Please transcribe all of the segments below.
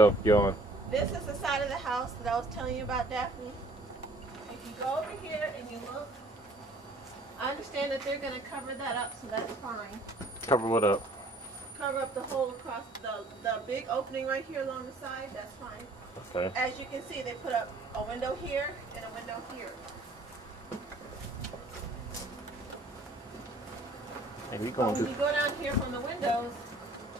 Oh, you're on. This is the side of the house that I was telling you about, Daphne. If you go over here and you look, I understand that they're going to cover that up, so that's fine. Cover what up? Cover up the hole across the big opening right here along the side, that's fine. Okay. As you can see, they put up a window here and a window here. Hey, we But going when to... you go down here from the windows,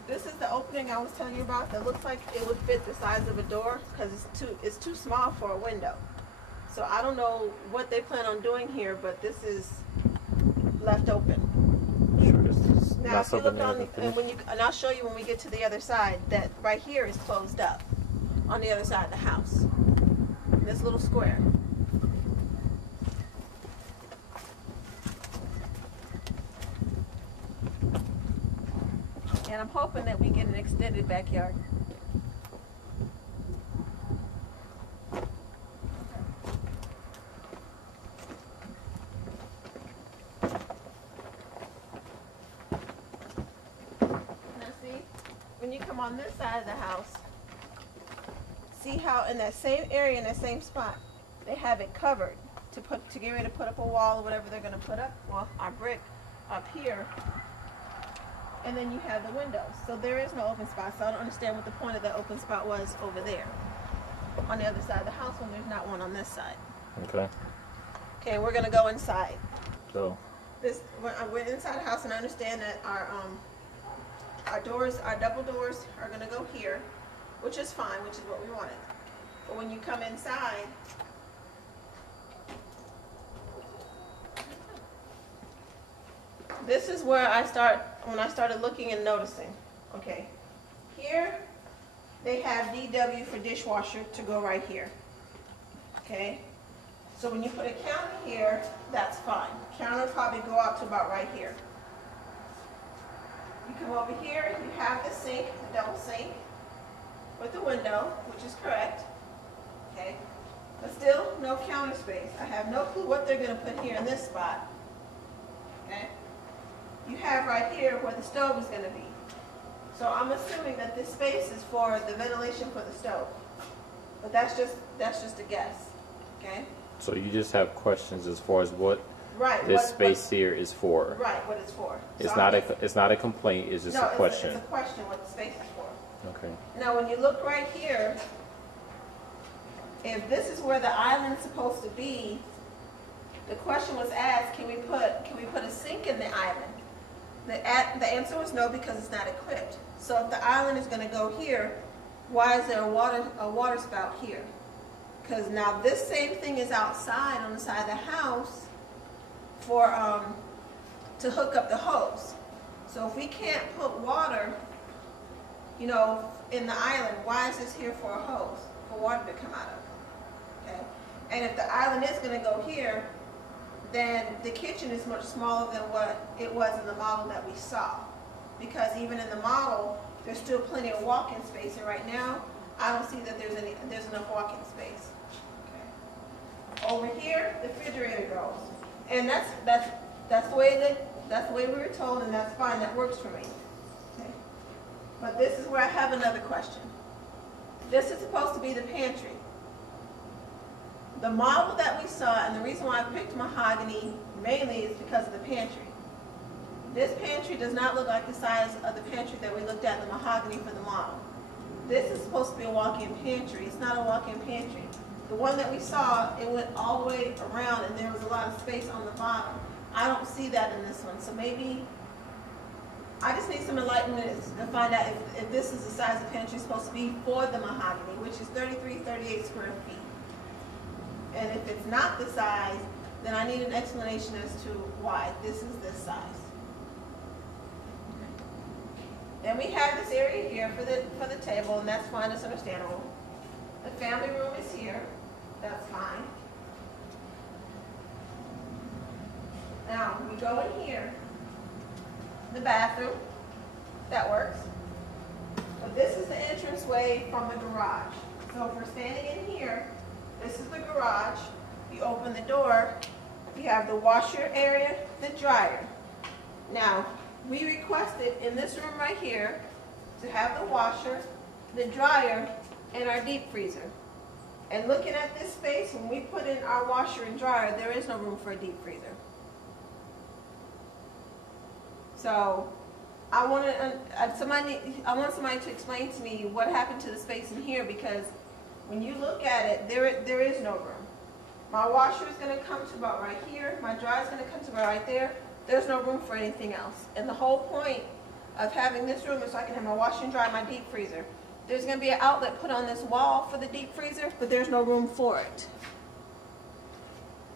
this is the opening I was telling you about that looks like it would fit the size of a door because it's too small for a window. So I don't know what they plan on doing here, but this is left open. Sure, this is Now, not if you something look on, and I'll show you when we get to the other side, that right here is closed up on the other side of the house. This little square. And I'm hoping that we get an extended backyard. When you come on this side of the house, see how in that same area, in that same spot, they have it covered to get ready to put up a wall or whatever they're going to put up, well, our brick up here, and then you have the windows. So there is no open spot, so I don't understand what the point of that open spot was over there on the other side of the house when there's not one on this side. Okay. Okay, we're going to go inside. So. We're inside the house, and I understand that our doors, our double doors are going to go here, which is fine, which is what we wanted. But when you come inside, this is where when I started looking and noticing. Okay, here they have DW for dishwasher to go right here. Okay, so when you put a counter here, that's fine. Counter will probably go out to about right here. You come over here, you have the sink, the double sink, with the window, which is correct, okay? But still, no counter space. I have no clue what they're going to put here in this spot, okay? You have right here where the stove is going to be. So I'm assuming that this space is for the ventilation for the stove. But that's just a guess, okay? So you just have questions as far as what right, this space here is for. Right, what it's for. It's so it's not a complaint, it's just a question. It's a question what the space is for. Okay. Now when you look right here, if this is where the island is supposed to be, the question was asked, can we put a sink in the island? The answer was no, because it's not equipped. So if the island is going to go here, why is there a water spout here? Because now this same thing is outside on the side of the house for to hook up the hose. So if we can't put water, you know, in the island, why is this here for a hose for water to come out of? Okay, and if the island is going to go here, then the kitchen is much smaller than what it was in the model that we saw. Because even in the model, there's still plenty of walk-in space, and right now, I don't see that there's enough walk-in space. Okay. Over here, the refrigerator goes, and that's the way we were told, and that's fine. That works for me. Okay. But this is where I have another question. This is supposed to be the pantry. The model that we saw, and the reason why I picked Mahagony mainly is because of the pantry. This pantry does not look like the size of the pantry that we looked at in the Mahagony for the model. This is supposed to be a walk-in pantry. It's not a walk-in pantry. The one that we saw, it went all the way around and there was a lot of space on the bottom. I don't see that in this one, so maybe I just need some enlightenment to find out if this is the size the pantry is supposed to be for the Mahagony, which is 38 square feet. And if it's not the size, then I need an explanation as to why this is this size. Then we have this area here for the table, and that's fine, that's understandable. The family room is here, that's fine. Now, we go in here, the bathroom, that works. But this is the entranceway from the garage. So if we're standing in here, this is the garage. You open the door, you have the washer area, the dryer. Now, we requested in this room right here to have the washer, the dryer, and our deep freezer. And looking at this space, when we put in our washer and dryer, there is no room for a deep freezer. So I want somebody to explain to me what happened to the space in here, because when you look at it, there is no room. My washer is going to come to about right here. My dryer is going to come to about right there. There's no room for anything else. And the whole point of having this room is so I can have my washer and dryer, my deep freezer. There's going to be an outlet put on this wall for the deep freezer, but there's no room for it.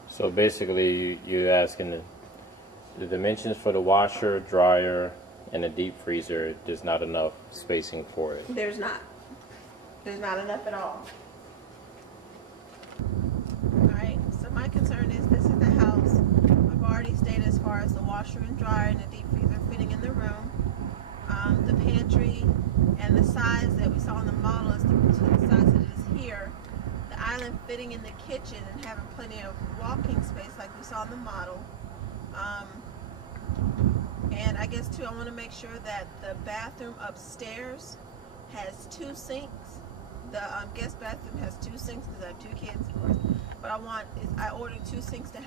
So basically, you're asking the dimensions for the washer, dryer, and the deep freezer. There's not enough spacing for it. There's not. There's not enough at all. Alright, so my concern is this is the house. I've already stated as far as the washer and dryer and the deep freezer fitting in the room. The pantry and the size that we saw in the model is to the size that it is here. The island fitting in the kitchen and having plenty of walking space like we saw in the model. And I guess too, I want to make sure that the bathroom upstairs has 2 sinks. The guest bathroom has 2 sinks because I have 2 kids, of course. What I want is I ordered 2 sinks to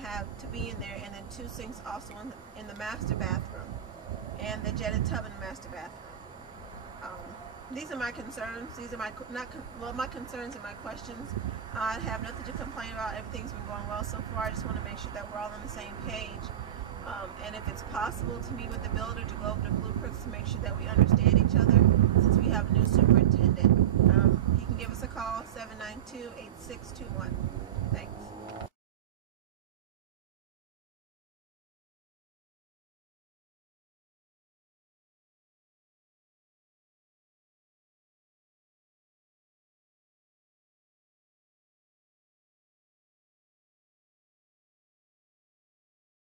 be in there, and then 2 sinks also in the master bathroom, and the jetted tub in the master bathroom. These are my concerns. These are my concerns and my questions. I have nothing to complain about. Everything's been going well so far. I just want to make sure that we're all on the same page. And if it's possible to meet with the builder to go over the blueprints to make sure that we understand each other, since we have a new superintendent, he can give us a call, 792-8621. Thanks.